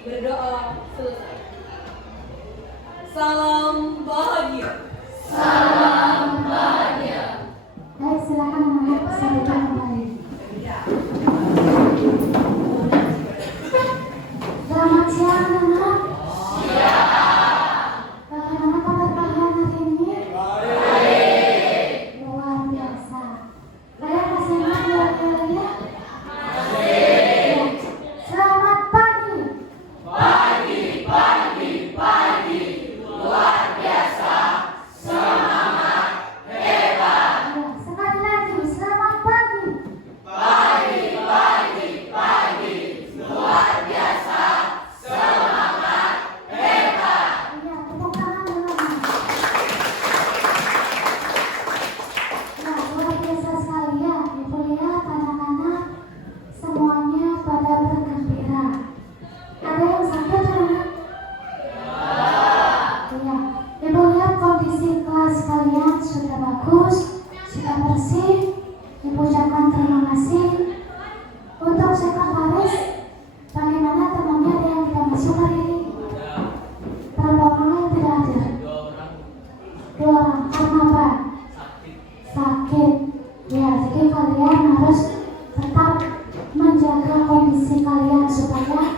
Berdoa selesai. Salam bahagia. Salam bahagia. Baik, silakan anak-anak bisa duduk kembali. Selamat siang anak-anak. Bagaimana kabar kalian hari ini? Baik. Luar biasa. Kalian masih ingat ya? Selamat pagi. Pagi. Luar biasa. Semangat. Hebat. Ya, sekali lagi, selamat pagi. Pagi. Luar biasa. Semangat. Hebat. Ya, tepuk tangan teman-teman. Ya, luar biasa sekali ya. Ibu lihat anak-anak semuanya pada bergembira. Ada yang sakit anak? Ya, ibu lihat kondisi kelas kalian sudah bagus, sudah bersih. Ibu ucapkan terima kasih. Untuk sekretaris, bagaimana temannya ada yang tidak masuk hari ini? Berapa orang yang tidak hadir? 2 orang. Karena apa? Sakit. Ya, jadi kalian harus tetap menjaga kondisi kalian supaya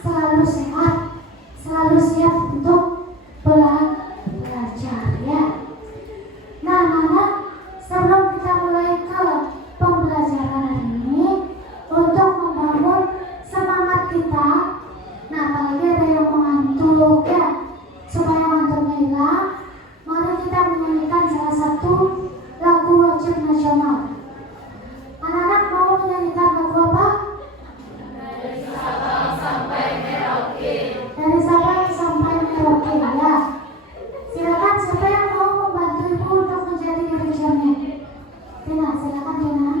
selalu sehat, selalu siap untuk belajar ya. Nah, anak-anak, sebelum kita mulai ke pembelajaran hari ini, untuk membangun semangat kita, nah apalagi ada yang mengantuk ya, supaya ngantuknya hilang, mari kita menyanyikan salah satu lagu wajib nasional. Anak-anak mau menyanyikan lagu apa? Dari Sabang sampai Merauke. Dari Sabang sampai Merauke ya. Silakan siapa yang mau membantu ibu untuk menjadi dirijennya? Tina, silakan Tina.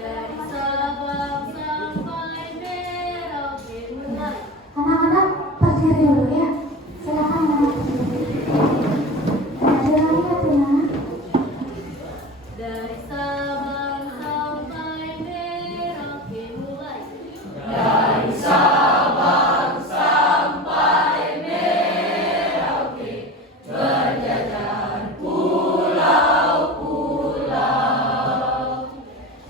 Dari Sabang sampai Merauke mulai. Anak-anak berdiri dulu ya. Silakan anak berdiri. Berdiri lagi ya Tina. Dari Sabang sampai Merauke mulai. Dari Sabang sampai Merauke berjajar pulau-pulau,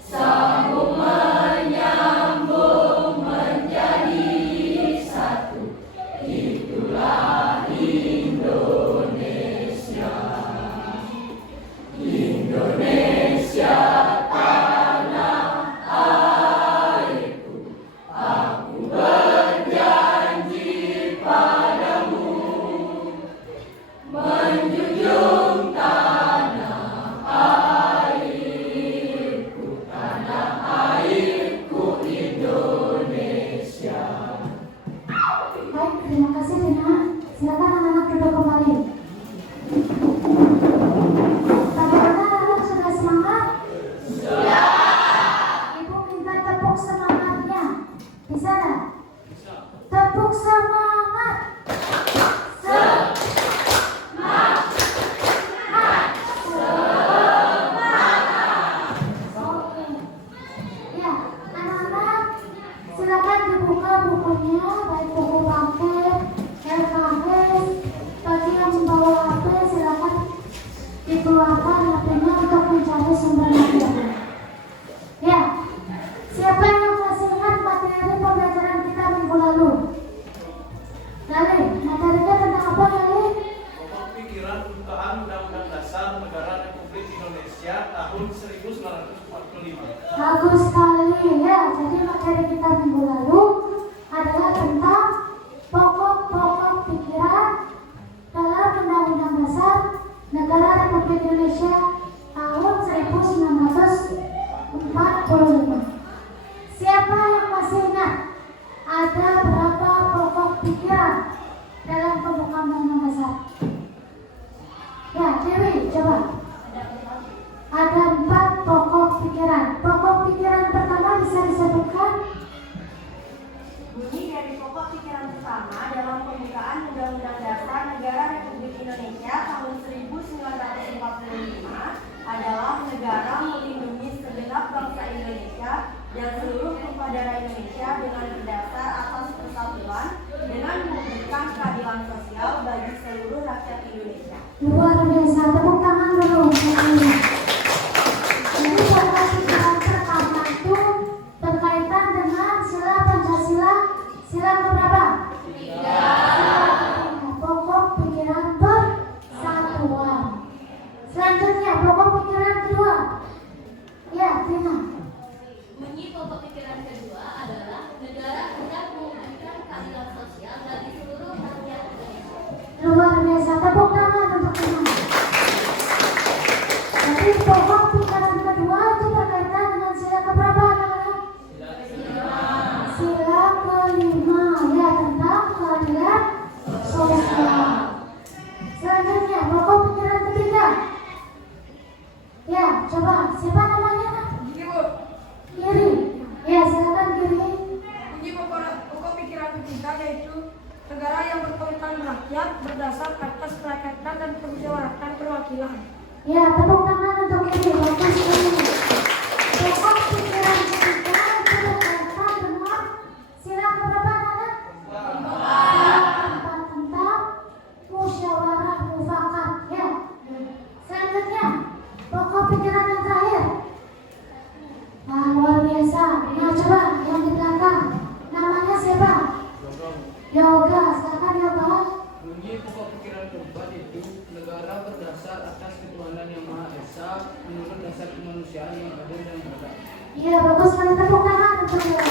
sambung menyambung menjadi satu. Itulah Indonesia. Indonesia tanah airku. Aku berjanji padamu menjunjung tanah airku Indonesia. Baik, terima kasih Tina. Silakan anak-anak duduk kembali. Bagaimana anak sudah semangat? Ibu minta tepuk semangatnya. Bisa nggak? Tepuk semangat. Oke. Ya, anak-anak silakan dibuka bukunya, baik buku paket, LKS. Bagi yang membawa HP silakan dikeluarkan HP-nya untuk mencari sumber materi. Ya, siapa yang masih ingat materi pembelajaran kita minggu lalu? Gali, materinya tentang apa Gali? Pokok pikiran pembukaan Undang-Undang Dasar Negara Republik Indonesia tahun 1945. Bagus sekali ya. Jadi materi kita minggu lalu adalah tentang pokok-pokok pikiran dalam Undang-Undang Dasar Negara Republik Indonesia tahun 1945. Siapa yang masih ingat ada berapa pokok pikiran dalam pembukaan Undang-Undang Dasar? Ya, Dewi, coba. Ada 4 pokok pikiran. Pokok pikiran pertama bisa disebutkan? Bunyi dari pokok pikiran pertama dalam pembukaan Undang-Undang Dasar Negara Republik Indonesia tahun 1945 adalah negara melindungi segenap bangsa Indonesia pokok pikiran kedua. Ya, Tina. Bunyi pokok pikiran kedua adalah negara hendak mewujudkan keadilan sosial bagi seluruh rakyat Indonesia. Luar biasa, tepuk tangan untuk Tina. Jadi pokok pikiran kedua itu berkaitan dengan sila keberapa anak-anak? Sila kelima, ya, tentang keadilan sosial. Selanjutnya pokok pikiran ketiga. Ya, coba siapa namanya? Kiri. Ya, silakan Kiri. Bunyi pokok pikiran ketiga yaitu negara yang berkomitmen rakyat berdasar atas kerakyatan dan permusyawaratan perwakilan. Ya, tepuk tangan untuk Kiri. Bagus sekali. Pokok pikiran ketiga itu berkaitan dengan sila keberapa anak? Keempat, tentang musyawarah mufakat. Ya. Selanjutnya pokok pikiran yang terakhir. Wah, luar biasa. Nah, coba yang di belakang. Namanya siapa? Yoga. Silakan Yoga. Bunyi pokok pikiran keempat itu negara berdasar atas ketuhanan yang Maha Esa menurut dasar kemanusiaan yang adil dan beradab. Iya, bagus sekali. Tepuk tangan untuk Yoga.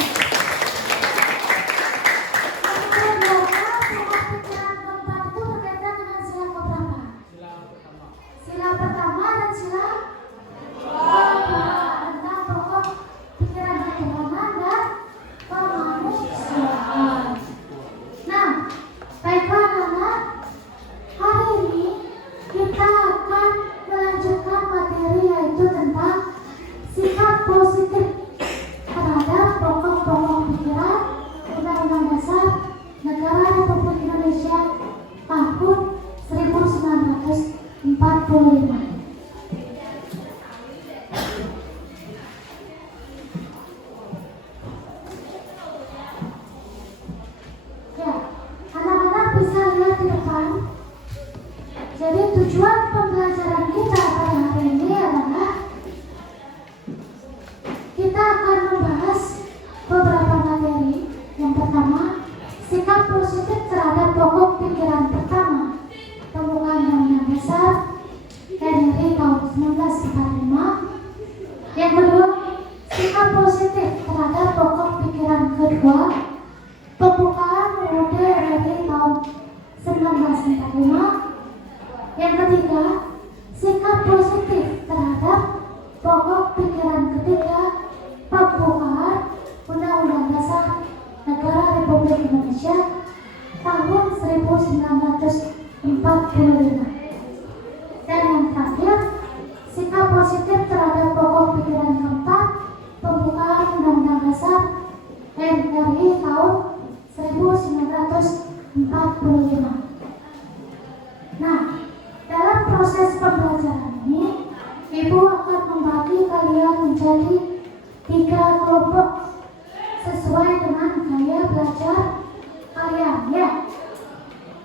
Kemudian Yoga, pokok pikiran keempat itu berkaitan dengan sila keberapa? Sila pertama. Sila pertama dan sila kedua tentang pokok pikiran ketuhanan dan kemanusiaan. Nah, baiklah anak, hari ini kita akan melanjutkan materi yaitu tentang sikap positif terhadap pokok-pokok pikiran Undang-Undang Dasar Negara Republik Indonesia tahun 1945. Ya, anak-anak bisa lihat di depan. Jadi tujuan pembelajaran kita pada hari ini adalah kita akan membahas beberapa materi. Yang pertama, sikap positif terhadap pokok pikiran pertama pembukaan Undang-Undang Dasar RI tahun 1945. Yang kedua, sikap positif terhadap pokok pikiran kedua pembukaan UUD RI tahun 1945. Yang ketiga, sikap positif terhadap pokok pikiran ketiga pembukaan Undang-Undang Dasar Negara Republik Indonesia tahun 1945. Dan yang terakhir, sikap positif terhadap pokok pikiran keempat pembukaan Undang-Undang Dasar RI tahun 1945. Nah, dalam proses pembelajaran ini, Ibu akan membagi kalian menjadi 3 kelompok sesuai dengan gaya belajar kalian, ya.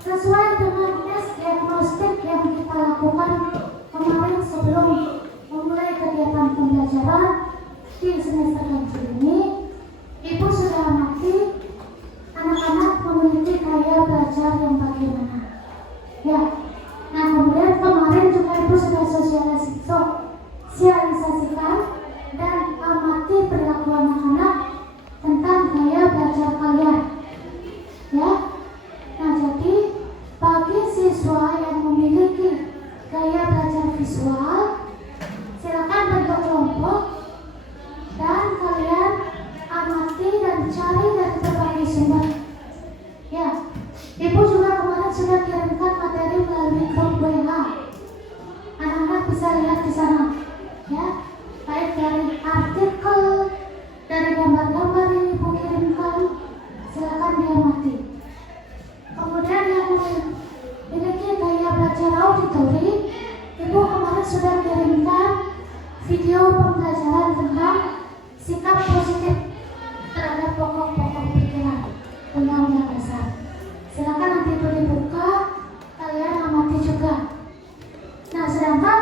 Sesuai dengan tes diagnostik yang kita lakukan kemarin sebelum memulai kegiatan pembelajaran di semester ganjil ini, Ibu sudah amati anak-anak memiliki gaya belajar yang bagaimana, ya. Nah, kemudian kemarin juga Ibu sudah sosialisasikan dan amati perilaku anak-anak tentang gaya belajar kalian, ya. Nah, jadi bagi siswa yang memiliki gaya belajar visual, silakan bentuk kelompok dan kalian amati dan cari dari berbagai sumber, ya. Ibu juga kemarin sudah kirimkan materi melalui grup WA. Anak-anak bisa lihat di sana, ya, baik dari artikel, dari gambar-gambar yang Ibu kirimkan, silakan diamati. Kemudian yang memiliki gaya belajar auditori, Ibu kemarin sudah kirimkan video pembelajaran tentang sikap positif terhadap pokok-pokok pikiran Undang-Undang Dasar. Silakan nanti itu dibuka, kalian amati juga. Nah, sedangkan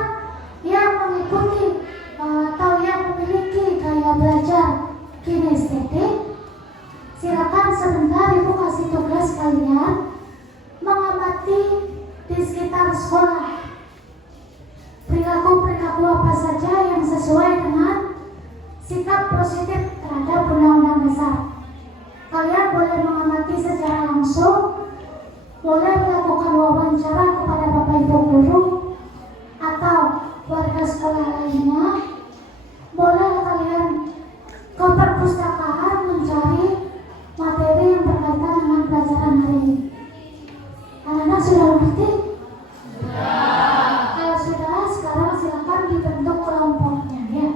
yang mengikuti atau yang memiliki gaya belajar kinestetik, silakan sebentar Ibu kasih tugas kalian mengamati di sekitar sekolah perilaku-perilaku apa saja yang sesuai dengan sikap positif terhadap Undang-Undang Dasar. Kalian boleh mengamati secara langsung, boleh melakukan wawancara kepada Bapak Ibu guru atau warga sekolah lainnya. Boleh kalian ke perpustakaan mencari materi yang berkaitan dengan pelajaran hari ini. Anak-anak sudah mengerti? Kalau sudah, sekarang silakan dibentuk kelompoknya ya.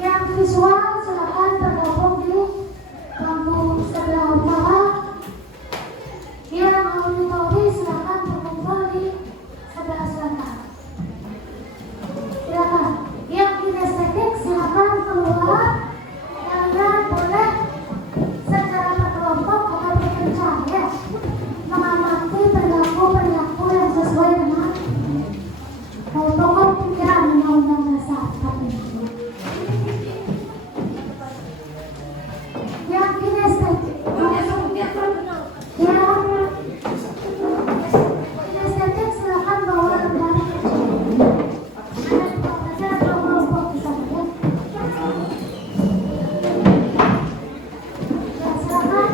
Yang visual silakan bergabung di bangku sebelah utara. Yang auditori silakan berkumpul di sebelah selatan. Silakan. Yang kinestetik silakan keluar. Kalian boleh secara berkelompok atau berpencar ya, mengamati perilaku yang sesuai dengan pokok pikiran Undang-Undang Dasar. Yang kinestetik, kinestetik silakan bawa lembar kecil. Ada kelompok di sana ya. Ya silakan.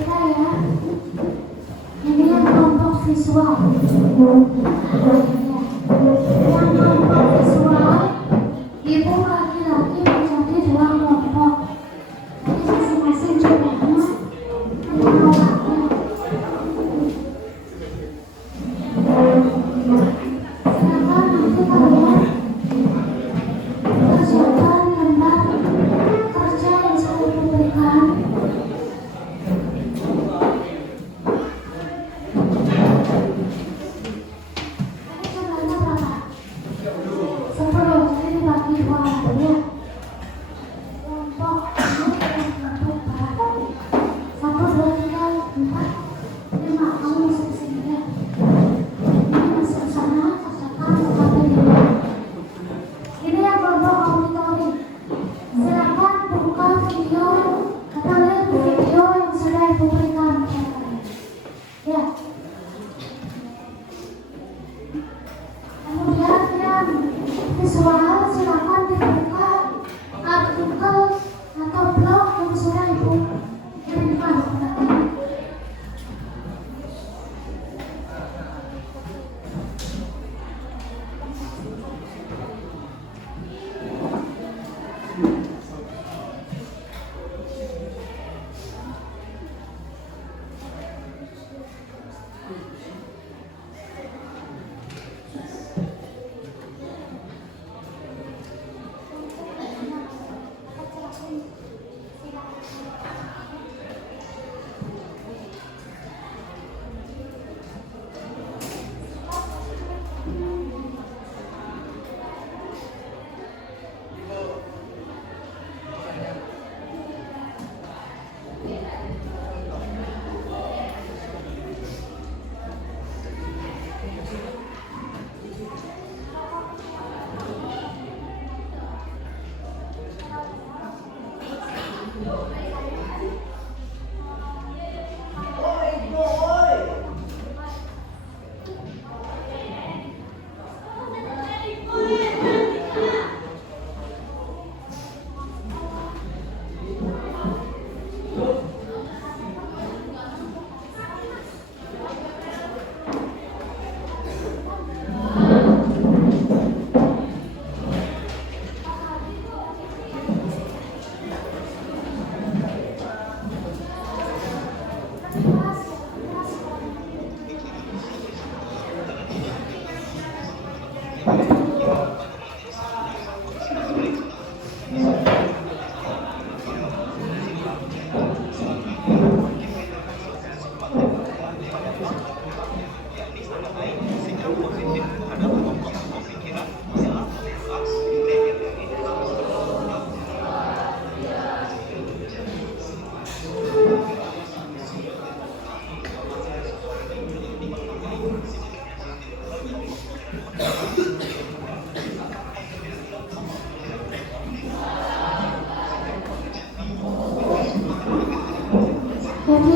Kita ya, ini yang kelompok visual. Yang kelompok visual, ibu laki-laki menjadi dua kelompok. Jadi masing-masing jumlahnya 5 orang. Silakan nanti kalian kerjakan lembar kerja yang saya berikan. Ini jumlahnya berapa? 10, jadi dibagi 2 ya. Kelompok ini dan kelompok barat. 1, 2, 3, 4, 5. Kamu masuk ke sini ya. Ini masuk ke sana, kerjakan sampai 5. Ini yang kelompok auditori. Silakan buka video atau lihat video yang sudah ibu berikan kepada kalian. Ya. Kemudian yang visual silakan dibuka artikel atau blog yang sudah ibu kirimkan kepada kalian.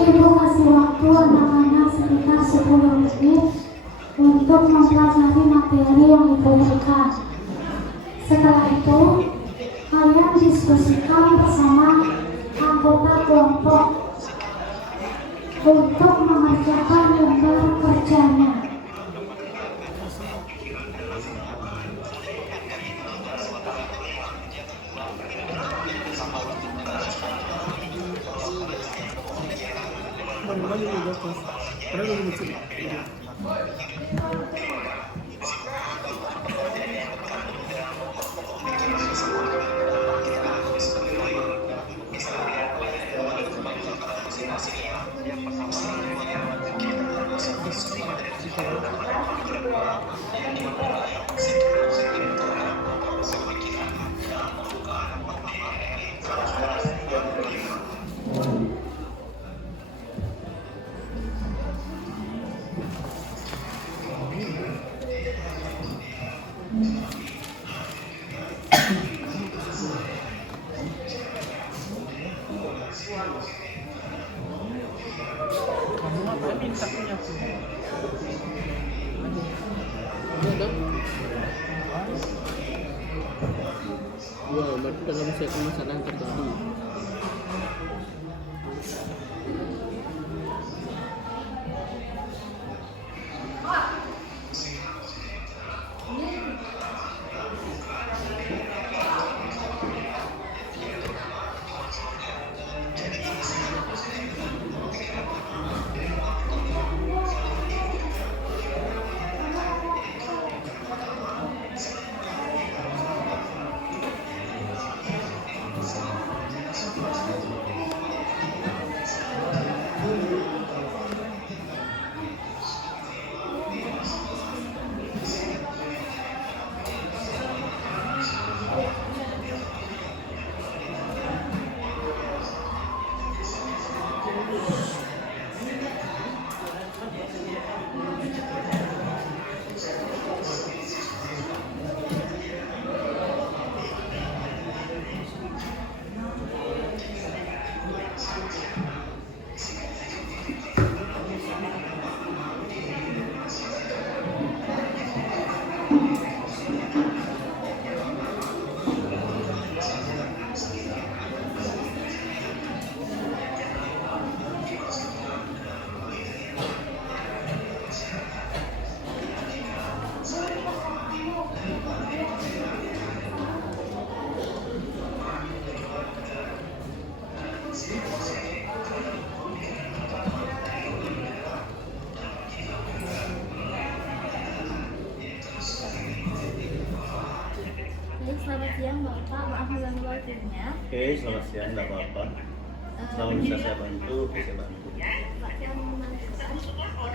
Ibu kasih waktu anak-anak sekitar 10 menit untuk mempelajari materi yang Ibu berikan. Setelah itu, kalian diskusikan bersama anggota kelompok untuk mengerjakan lembar kerjanya. Iya, berarti dalam suatu masalah yang terjadi. Selamat siang Bapak, maaf mengganggu waktunya. Oke, selamat siang, nggak apa-apa. Kalau bisa saya bantu, bisa bantu. Pak, yang menentukan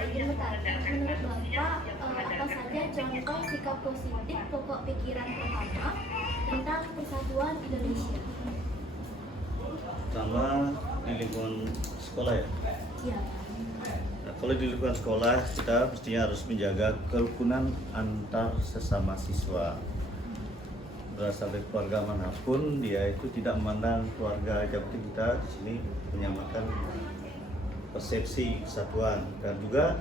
ingin bertanya, menurut Bapak apa saja contoh sikap positif pokok pikiran pertama tentang persatuan Indonesia? Pertama, di lingkungan sekolah ya. Iya. Nah, kalau di lingkungan sekolah, kita mestinya harus menjaga kerukunan antar sesama siswa. Berasal dari keluarga manapun, dia itu tidak memandang keluarga. Yang penting kita di sini menyamakan persepsi kesatuan dan juga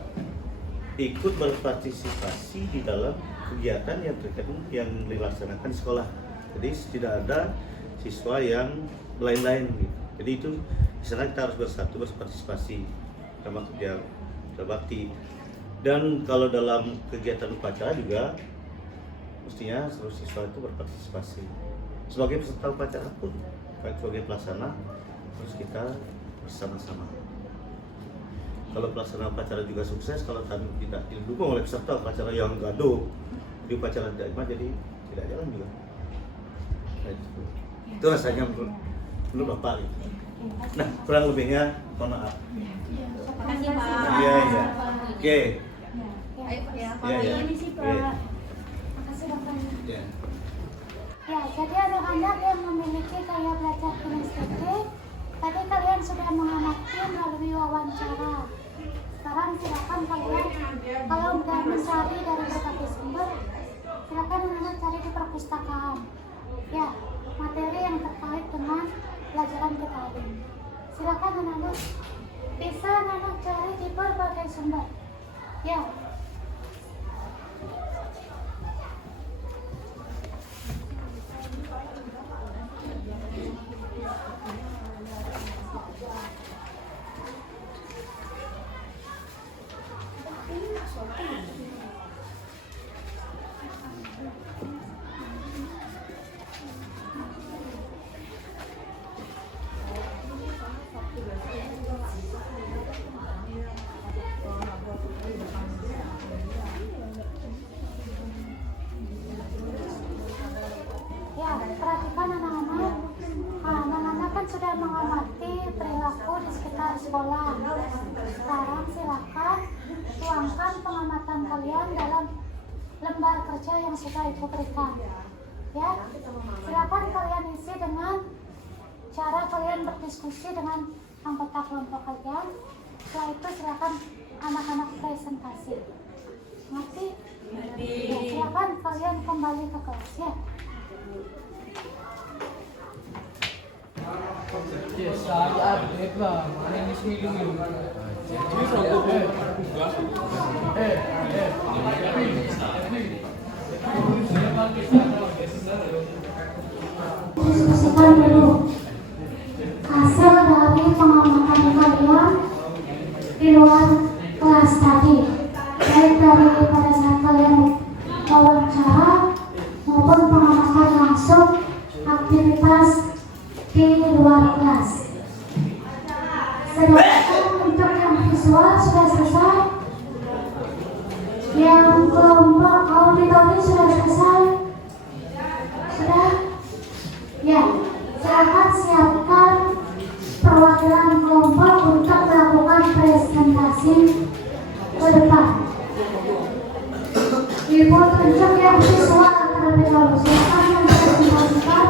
ikut berpartisipasi di dalam kegiatan yang terkait yang dilaksanakan di sekolah. Jadi tidak ada siswa yang lain-lain gitu. Jadi itu di sana kita harus bersatu, berpartisipasi sama kerja berbakti. Dan kalau dalam kegiatan upacara juga mestinya seluruh siswa itu berpartisipasi sebagai peserta upacara pun, sebagai pelaksana terus kita bersama-sama. Kalau pelaksana upacara juga sukses, kalau kami tidak didukung oleh peserta upacara yang gaduh di upacara jadi tidak jalan juga. Nah, itu rasanya menurut Bapak. Nah, kurang lebihnya mohon maaf. Terima kasih Pak. Iya. Oke. Ya, Iya. Permisi Pak. Makasih Bapaknya. Ya. Ya, jadi anak-anak yang memiliki gaya belajar kinestetik, tadi kalian sudah mengamati melalui wawancara. Sekarang silakan kalian, kalau sudah mencari dari berbagai sumber, silakan anak-anak cari di perpustakaan. Ya, materi yang terkait dengan pelajaran kita ini. Silakan anak-anak bisa narasumber. Ya. Ya, perhatikan anak-anak. Anak-anak kan sudah mengamati perilaku di sekitar sekolah. Sekarang silakan tuangkan pengamatan kalian dalam lembar kerja yang sudah Ibu berikan. Ya, silakan kalian isi dengan cara kalian berdiskusi dengan anggota kelompok kalian. Setelah itu silakan anak-anak presentasi. Ngerti? Ya, silakan kalian kembali ke kelas ya. Yes, saya update lah. Ini seminggu ini. Diskusikan dulu hasil dari pengamatan kalian di luar kelas tadi, baik dari pada saat kalian wawancara maupun pengamatan langsung aktivitas di luar kelas. Sedangkan untuk yang visual sudah selesai, yang kelompok auditori sudah selesai. Sudah? Ya, silakan siapkan perwakilan kelompok untuk melakukan presentasi ke depan. Ibu tunjuk yang visual terlebih dahulu. Silakan mempresentasikan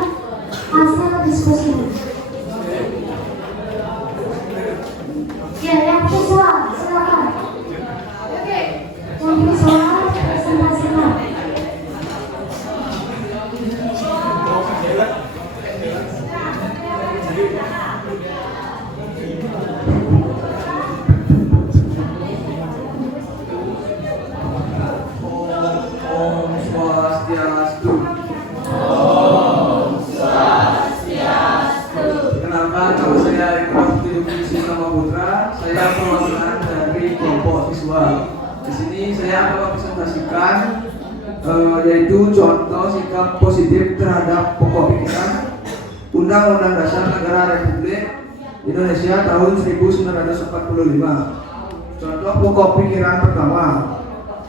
hasil diskusi. Ya, yang visual, silakan. Yang visual presentasikan. Om Swastiastu. Kenalkan, nama saya Eko Tidurisi Sama Putra. Saya perwakilan dari kelompok visual. Di sini saya akan mempresentasikan yaitu contoh sikap positif terhadap pokok pikiran Undang-Undang Dasar Negara Republik Indonesia tahun 1945. Contoh pokok pikiran pertama: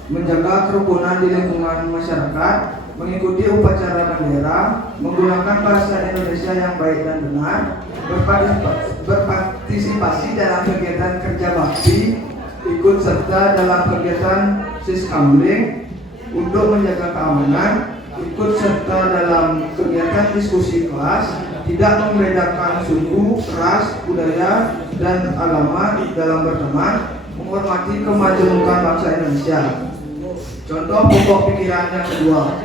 menjaga kerukunan di lingkungan masyarakat, mengikuti upacara bendera, menggunakan bahasa Indonesia yang baik dan benar, berpartisipasi dalam kegiatan kerja bakti, ikut serta dalam kegiatan siskamling untuk menjaga keamanan, ikut serta dalam kegiatan diskusi kelas, tidak membedakan suku, ras, budaya, dan agama dalam berteman, menghormati kemajemukan bangsa Indonesia. Contoh pokok pikiran yang kedua: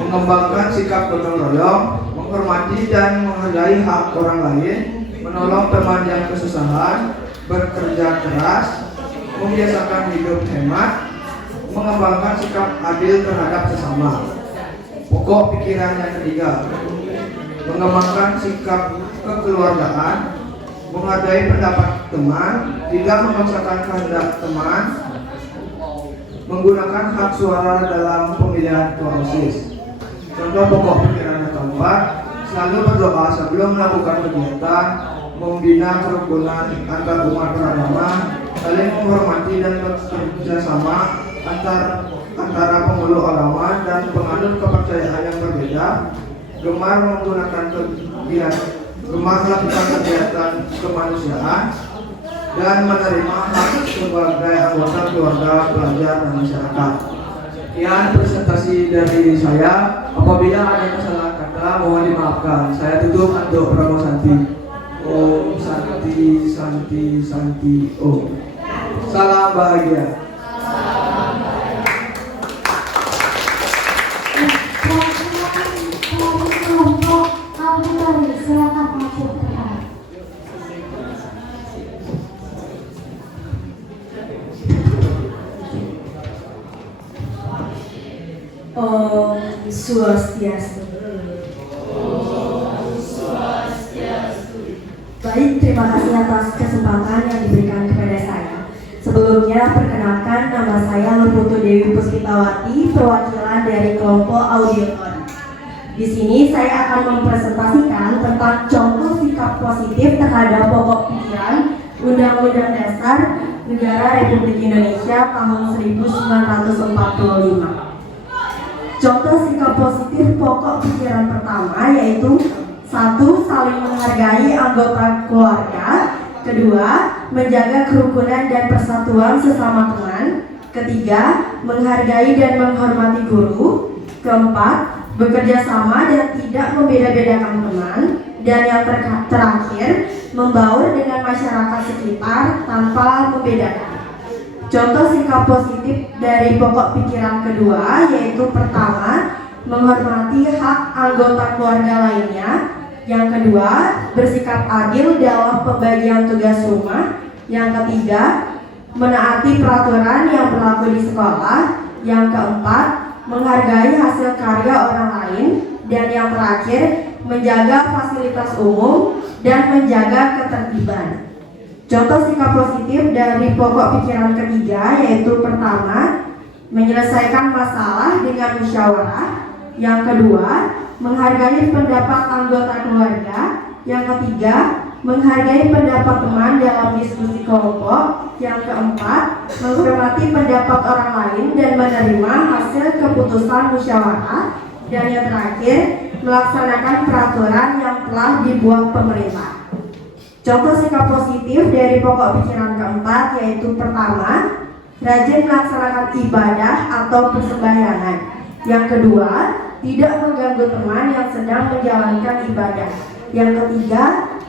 mengembangkan sikap gotong royong, menghormati dan menghargai hak orang lain, menolong teman yang kesusahan, bekerja keras, membiasakan hidup hemat, mengembangkan sikap adil terhadap sesama. Pokok pikiran yang ketiga: mengembangkan sikap kekeluargaan, menghargai pendapat teman, tidak memaksakan kehendak teman, menggunakan hak suara dalam pemilihan ketua OSIS. Contoh pokok pikiran yang keempat: selalu berdoa sebelum melakukan kegiatan, membina kerukunan antar umat beragama, saling menghormati dan bekerja sama antara pemeluk agama dan penganut kepercayaan yang berbeda, gemar melakukan kegiatan kemanusiaan, dan menerima hak sebagai anggota keluarga, pelajar, dan masyarakat. Sekian presentasi dari saya. Apabila ada kesalahan kata, mohon dimaafkan. Saya tutup untuk Prabowo Santi. Om Santi Santi Santi Om. Salam bahagia. Kelompok auditori silakan maju ke depan. Swastiastu. Baik, terima kasih atas kesempatan yang diberikan kepada saya. Sebelumnya, perkenalkan nama saya Leputu Dewi Puspitawati, perwakilan dari kelompok auditor. Di sini saya akan mempresentasikan tentang contoh sikap positif terhadap pokok pikiran Undang-Undang Dasar Negara Republik Indonesia tahun 1945. Contoh sikap positif pokok pikiran pertama yaitu 1. Saling menghargai anggota keluarga. 2. Menjaga kerukunan dan persatuan sesama teman. 3. Menghargai dan menghormati guru. 4. Bekerja sama dan tidak membeda-bedakan teman. Dan yang terakhir, membaur dengan masyarakat sekitar tanpa membedakan. Contoh sikap positif dari pokok pikiran kedua yaitu pertama, menghormati hak anggota keluarga lainnya. Yang kedua, bersikap adil dalam pembagian tugas rumah. Yang ketiga, menaati peraturan yang berlaku di sekolah. Yang keempat, menghargai hasil karya orang lain. Dan yang terakhir, menjaga fasilitas umum dan menjaga ketertiban. Contoh sikap positif dari pokok pikiran ketiga yaitu pertama, menyelesaikan masalah dengan musyawarah. Yang kedua, menghargai pendapat anggota keluarga. Yang ketiga, menghargai pendapat teman dalam diskusi kelompok. Yang keempat, menghormati pendapat orang lain dan menerima hasil keputusan musyawarah. Dan yang terakhir, melaksanakan peraturan yang telah dibuat pemerintah. Contoh sikap positif dari pokok pikiran keempat yaitu pertama, rajin melaksanakan ibadah atau persembahyangan. Yang kedua, tidak mengganggu teman yang sedang menjalankan ibadah. Yang ketiga,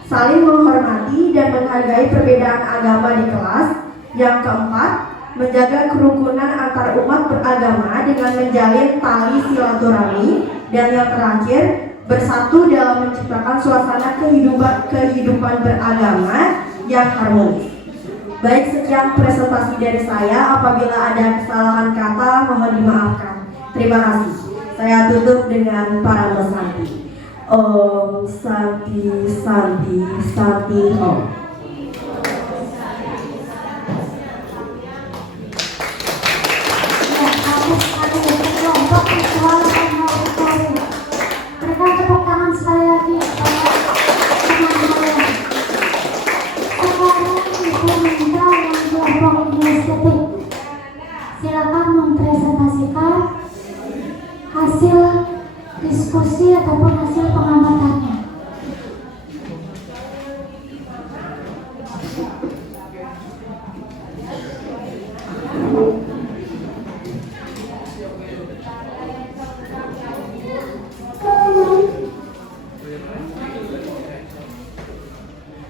saling menghormati dan menghargai perbedaan agama di kelas. Yang keempat, menjaga kerukunan antar umat beragama dengan menjalin tali silaturahmi. Dan yang terakhir, bersatu dalam menciptakan suasana kehidupan beragama yang harmonis. Baik, sekian presentasi dari saya. Apabila ada kesalahan kata, mohon dimaafkan. Terima kasih. Saya tutup dengan para Santi. Om Santi Santi Santi Om. Kelompok visual dan auditori. Berikan tepuk tangan sekali lagi teman-teman. Sekarang Ibu minta yang kelompok inisiatif. Silakan mempresentasikan hasil diskusi ataupun hasil pengamatannya.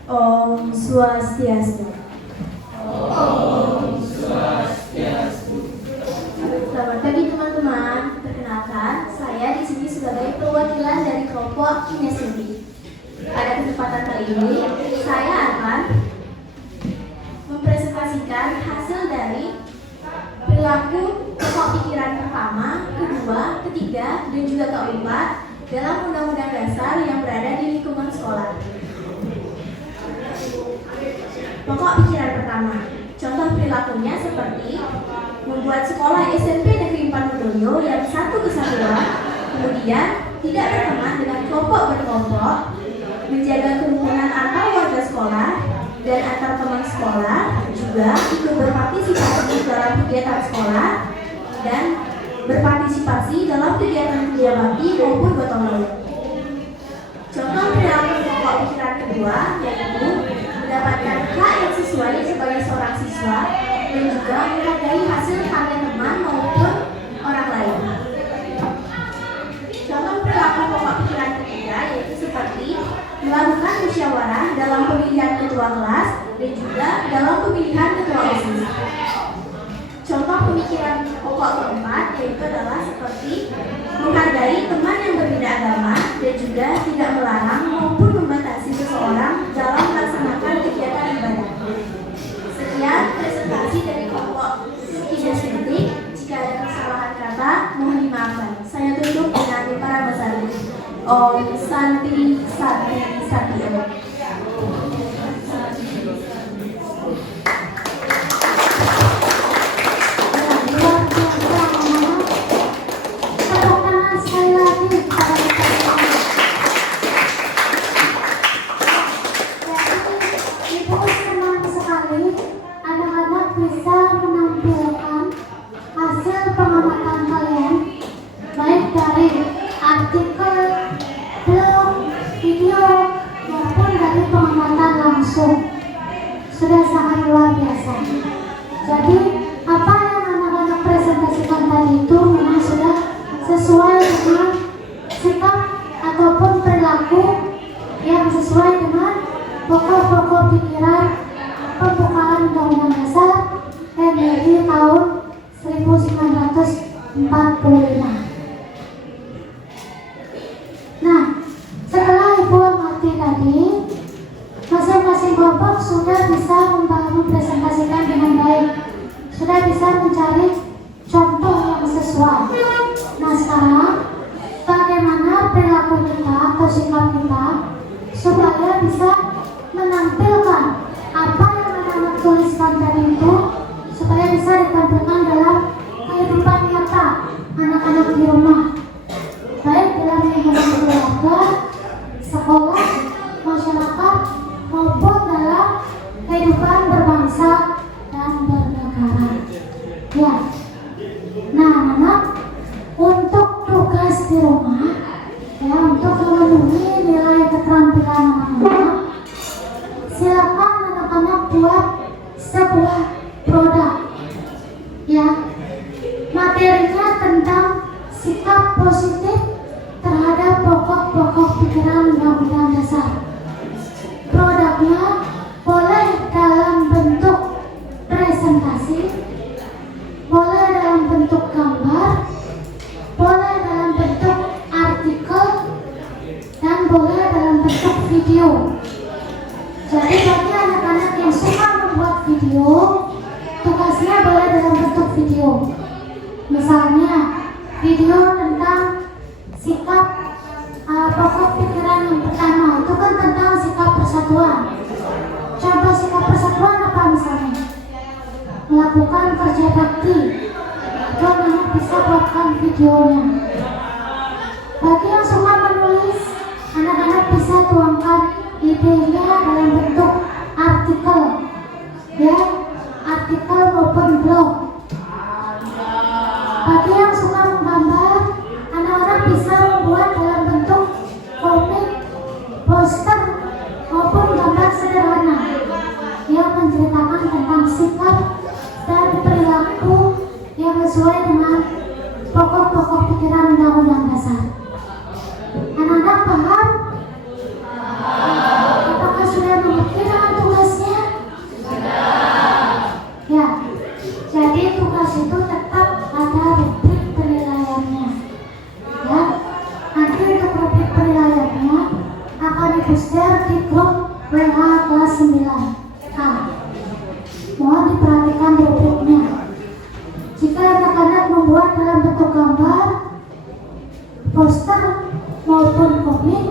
Om Swastiastu. Om Swastiastu. Selamat pagi teman-teman. Perkenalkan, saya di sini sebagai perwakilan dari kelompok kinestetik. Pada kesempatan kali ini, saya akan mempresentasikan hasil dari perilaku pokok pikiran pertama, kedua, ketiga, dan juga keempat dalam Undang-Undang Dasar yang berada di lingkungan sekolah. Pokok pikiran pertama, contoh perilakunya seperti membuat sekolah SMP Negeri 4 Medoyo yang satu kesatuan, kemudian tidak berteman dengan kelompok berkelompok, menjaga kerukunan antar warga sekolah dan antar teman sekolah, juga ikut berpartisipasi dalam kegiatan sekolah dan berpartisipasi dalam kegiatan kerja bakti maupun gotong royong. Contoh perilaku pokok pikiran kedua yaitu mendapatkan hak yang sesuai sebagai seorang siswa dan juga menghargai hasil karya teman maupun orang lain. Contoh perilaku pokok pikiran ketiga yaitu seperti melakukan musyawarah dalam pemilihan ketua kelas dan juga dalam pemilihan ketua OSIS. Contoh pemikiran pokok keempat yaitu adalah seperti menghargai teman yang berbeda agama dan juga tidak melarang maupun membatasi seseorang dalam melaksanakan kegiatan ibadah. Sekian presentasi dari kelompok kinestetik. Jika ada kesalahan kata, mohon dimaafkan. Saya tutup dengan Om Santi Sati Satio. Bisa menampilkan hasil pengamatan kalian baik dari artikel, blog, video maupun dari pengamatan langsung. Sudah sangat luar biasa. Jadi apa yang anak-anak presentasikan tadi itu memang sudah sesuai dengan sikap ataupun perilaku yang sesuai dengan pokok-pokok pikiran pembukaan Undang-Undang Dasar RI tahun 1945. Nah, setelah Ibu amati tadi, masing-masing kelompok sudah bisa mempresentasikan dengan baik, sudah bisa mencari contoh yang sesuai. Nah, sekarang bagaimana perilaku kita atau sikap kita supaya bisa menampilkan apa yang anak-anak tuliskan tadi itu supaya bisa ditampilkan dalam kehidupan nyata anak-anak di rumah, baik dalam lingkungan keluarga, sekolah, masyarakat maupun dalam kehidupan berbangsa dan bernegara. Ya, nah anak-anak untuk tugas di rumah, ya untuk memenuhi nilai keterampilan anak-anak, silakan anak-anak buat sebuah produk, ya materinya tentang sikap positif terhadap pokok-pokok pikiran Undang-Undang Dasar. Produknya boleh dalam bentuk presentasi, boleh dalam bentuk gambar, boleh dalam bentuk artikel, dan boleh dalam bentuk video. Jadi bagi anak-anak yang suka membuat video, tugasnya boleh dalam bentuk video. Misalnya video tentang sikap pokok pikiran yang pertama itu kan tentang sikap persatuan. Contoh sikap persatuan apa misalnya? Melakukan kerja bakti. Itu anak bisa buatkan videonya. Bagi yang suka menulis, anak-anak bisa tuangkan idenya dalam bentuk artikel, ya artikel maupun blog. Bagi yang suka menggambar, anak-anak bisa membuat dalam bentuk komik, poster maupun gambar sederhana yang menceritakan tentang sikap dan perilaku yang sesuai dengan pokok-pokok pikiran Undang-Undang Dasar. Anak-anak paham? Apakah sudah mengerti dengan tugasnya? Ya, jadi tugas itu tetap ada rubrik penilaiannya. Ya, nanti untuk rubrik penilaiannya akan di-share di grup WA kelas 9A. Mohon diperhatikan rubriknya. Jika anak-anak membuat dalam bentuk gambar, poster maupun komik,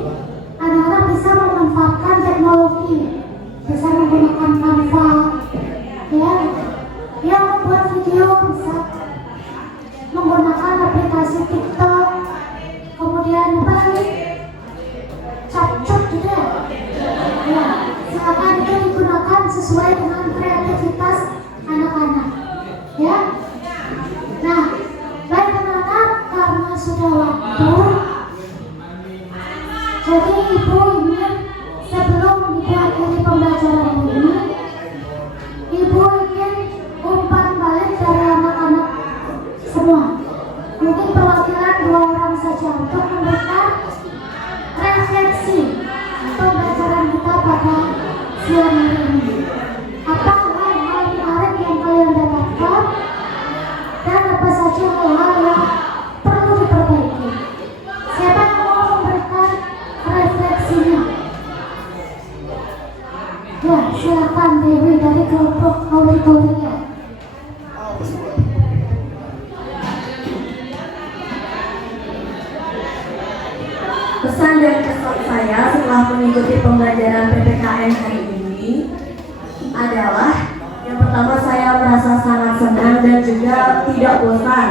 anak-anak bisa memanfaatkan teknologi, bisa menggunakan Canva, ya. Yang membuat video bisa menggunakan aplikasi TikTok, kemudian apa lagi? Capcut juga. Ya, silakan itu digunakan sesuai dengan kreativitas anak-anak. Ya. Nah, baik anak-anak, karena sudah waktu, jadi Ibu ingin sebelum Ibu akhiri pembelajaran ini, Ibu ingin umpan balik dari anak-anak semua. Mungkin perwakilan 2 orang saja untuk memberikan refleksi pembelajaran kita pada siang hari ini. Apa hal-hal menarik yang kalian dapatkan dan apa saja hal-hal yang perlu diperbaiki. Siapa yang mau memberikan refleksinya? Ya, silakan Dewi dari kelompok auditorium. Pesan mengikuti pembelajaran PPKN hari ini adalah yang pertama, saya merasa sangat senang dan juga tidak bosan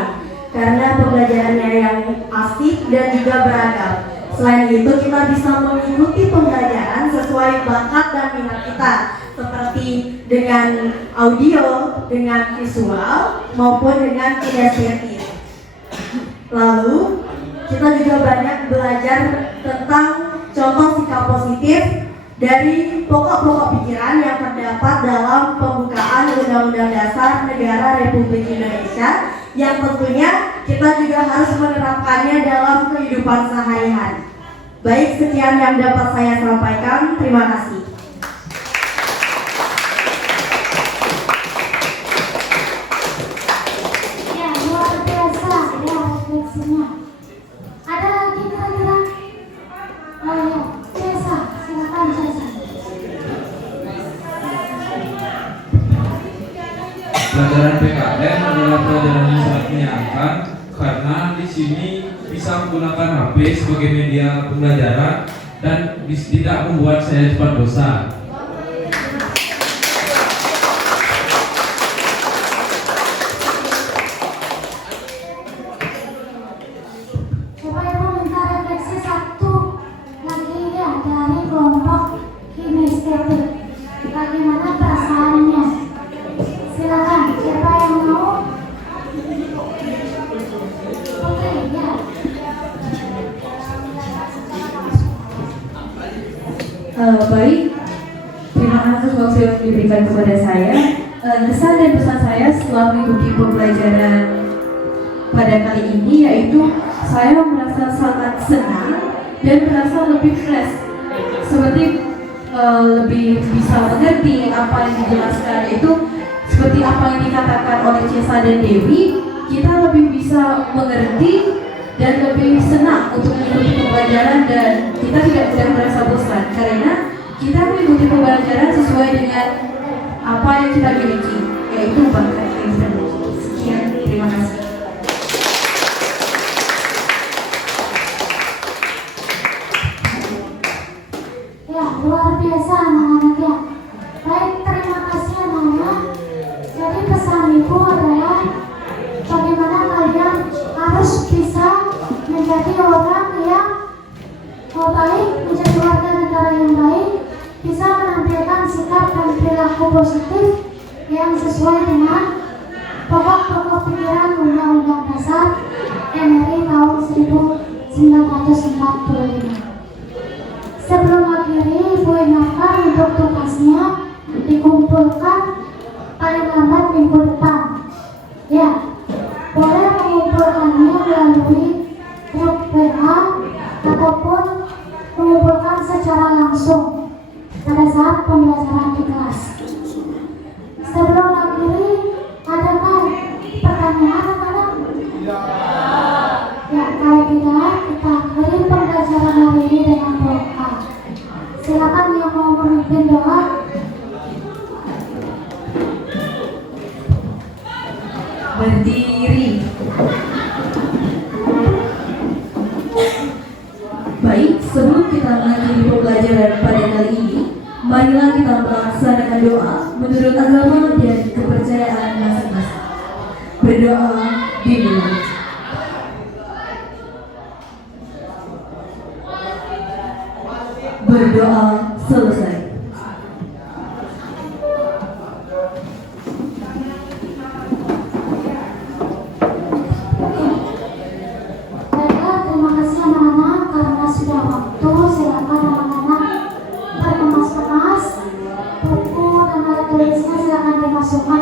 karena pembelajarannya yang asik dan juga beragam. Selain itu, kita bisa mengikuti pembelajaran sesuai bakat dan minat kita, seperti dengan audio, dengan visual, maupun dengan kinestetik. Lalu, kita juga banyak belajar tentang contoh sikap positif dari pokok-pokok pikiran yang terdapat dalam pembukaan Undang-Undang Dasar Negara Republik Indonesia, yang tentunya kita juga harus menerapkannya dalam kehidupan sehari-hari. Baik, sekian yang dapat saya sampaikan. Terima kasih. Ya, luar biasa ya refleksinya. Ada lagi kira-kira? Oh ya, Cesa, silakan Cesa. Pelajaran PKN adalah pelajaran yang sangat menyenangkan karena di sini bisa menggunakan HP sebagai media pembelajaran dan tidak membuat saya cepat bosan. Coba Ibu minta refleksi satu lagi ya dari kelompok kinestetik. Bagaimana perasaannya? Silakan, siapa yang mau? Oke, ya. Baik, terima kasih waktu yang diberikan kepada saya. Kesan dan pesan saya setelah mengikuti pembelajaran pada kali ini yaitu saya merasa sangat senang dan merasa lebih fresh, seperti lebih bisa mengerti apa yang dijelaskan, itu seperti apa yang dikatakan oleh Cesa dan Dewi. Kita lebih bisa mengerti dan lebih senang untuk mengikuti pembelajaran, dan kita tidak mudah merasa bosan karena kita mengikuti pembelajaran sesuai dengan apa yang kita miliki, yaitu bakat yang kita miliki. Sekian, terima kasih. Ya, luar biasa anak-anak ya. Baik, terima kasih anak-anak. Jadi pesan Ibu adalah bagaimana kalian harus bisa menjadi orang yang baik, menjadi warga negara yang baik, bisa menampilkan sikap dan perilaku positif yang sesuai dengan pokok-pokok pikiran Undang-Undang Dasar NRI tahun 1945. Sebelum akhiri, Ibu ingatkan untuk tugasnya dikumpulkan paling lambat minggu depan. Ya, boleh mengumpulkannya melalui grup WA ataupun mengumpulkan secara langsung pada saat pembelajaran di kelas. Sebelum akhiri, adakah pertanyaan anak-anak? Ya, kalau tidak, kita akhiri pembelajaran hari ini dengan doa. Silakan yang mau memimpin doa. Berdiri. Baik, sebelum kita mengakhiri pembelajaran pada kali ini, marilah kita melaksanakan doa menurut agama dan kepercayaan masing-masing. Berdoa dimulai. Berdoa selesai. Baiklah, terima kasih anak-anak. Karena sudah waktu, silakan anak-anak berkemas-kemas buku dan alat tulisnya silakan dimasukkan